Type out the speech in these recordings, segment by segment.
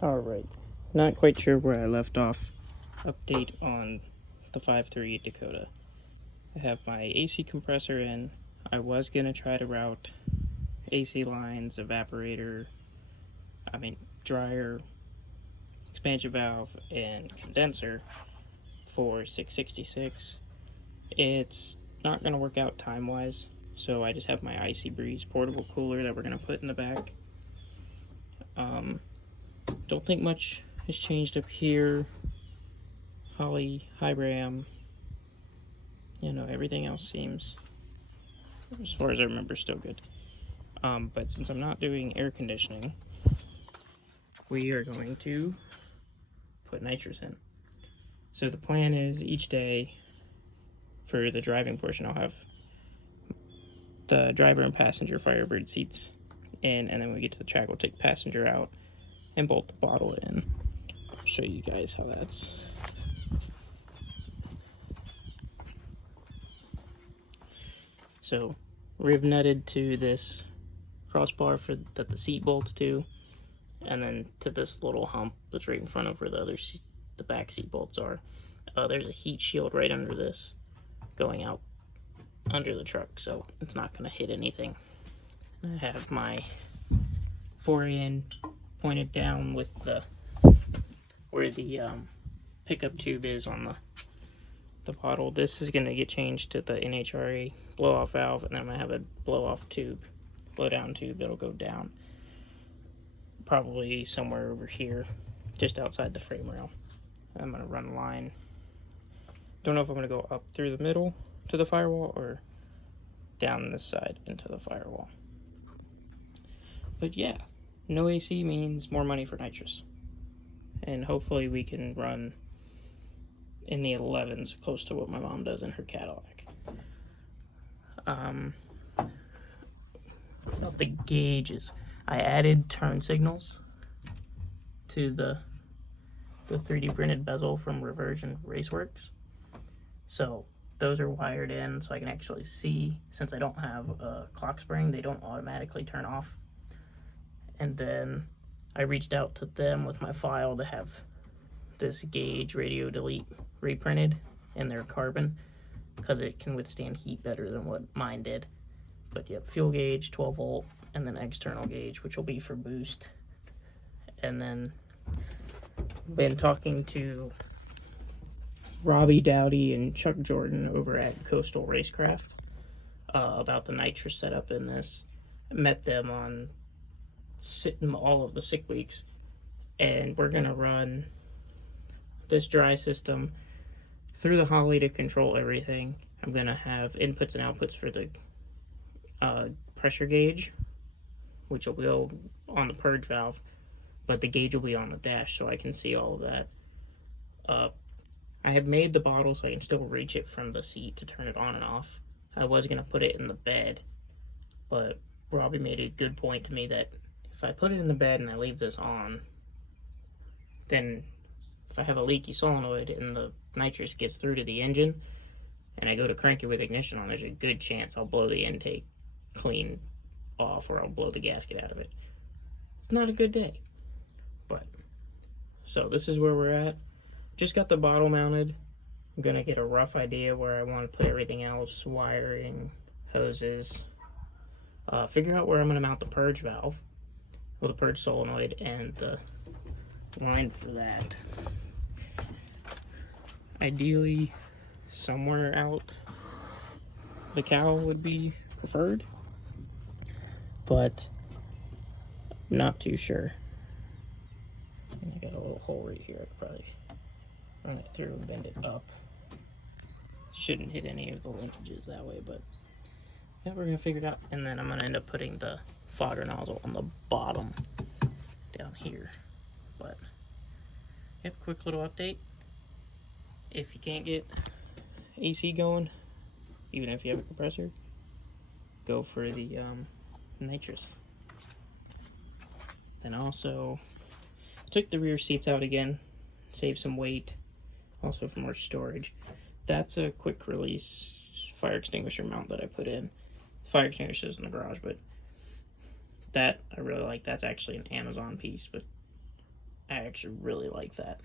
Alright, not quite sure where I left off. Update on the 5.3 Dakota. I have my AC compressor in. I was going to try to route AC lines, evaporator, dryer, expansion valve, and condenser for 666. It's not going to work out time-wise, so I just have my Icy Breeze portable cooler that we're going to put in the back. Don't think much has changed up here. Holley, high ram, everything else seems, as far as I remember, still good. But since I'm not doing air conditioning, we are going to put nitrous in. So the plan is each day for the driving portion, I'll have the driver and passenger Firebird seats in, and then when we get to the track, we'll take passenger out and bolt the bottle in. I'll show you guys how that's. So riv nutted to this crossbar that the seat bolts to, and then to this little hump that's right in front of where the back seat bolts are. There's a heat shield right under this going out under the truck, so it's not going to hit anything. I have my 4AN pointed down with where the pickup tube is on the bottle. This is going to get changed to the NHRA blow-off valve, and then I'm going to have a blow-off tube, blow-down tube that'll go down probably somewhere over here, just outside the frame rail. I'm going to run a line. Don't know if I'm going to go up through the middle to the firewall or down this side into the firewall. But yeah, no AC means more money for nitrous. And hopefully we can run in the 11s, close to what my mom does in her Cadillac. About the gauges, I added turn signals to the 3D printed bezel from Reversion Raceworks. So those are wired in so I can actually see. Since I don't have a clock spring, they don't automatically turn off. And then I reached out to them with my file to have this gauge radio delete reprinted in their carbon, because it can withstand heat better than what mine did. But yep, fuel gauge, 12 volt, and then external gauge, which will be for boost. And then been talking to Robbie Dowdy and Chuck Jordan over at Coastal Racecraft about the nitrous setup in this. I met them on all of the sick weeks, and we're gonna run this dry system through the Holley to control everything. I'm gonna have inputs and outputs for the pressure gauge, which will go on the purge valve, but the gauge will be on the dash so I can see all of that. I have made the bottle so I can still reach it from the seat to turn it on and off. I was going to put it in the bed, but Robbie made a good point to me that if I put it in the bed and I leave this on, then if I have a leaky solenoid and the nitrous gets through to the engine and I go to crank it with ignition on, there's a good chance I'll blow the intake clean off, or I'll blow the gasket out of it. It's not a good day. But so this is where we're at. Just got the bottle mounted. I'm gonna get a rough idea where I want to put everything else, wiring, hoses, figure out where I'm gonna mount the purge valve, or the purge solenoid, and the line for that. Ideally, somewhere out the cowl would be preferred, but I'm not too sure. And I got a little hole right here. I could probably run it through and bend it up. Shouldn't hit any of the linkages that way, but yeah, we're gonna figure it out. And then I'm gonna end up putting the fogger nozzle on the bottom down here. But yep, quick little update. If you can't get AC going, even if you have a compressor, go for the nitrous. Then also took the rear seats out again, save some weight, also for more storage. That's a quick release fire extinguisher mount that I put in. Fire extinguisher is in the garage, but that I really like. That's actually an Amazon piece, but I actually really like that.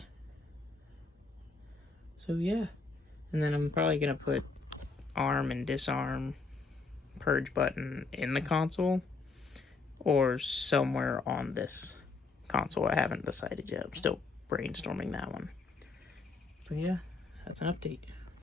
So yeah, and then I'm probably gonna put arm and disarm purge button in the console or somewhere on this console. I haven't decided yet. I'm still brainstorming that one. But yeah, that's an update.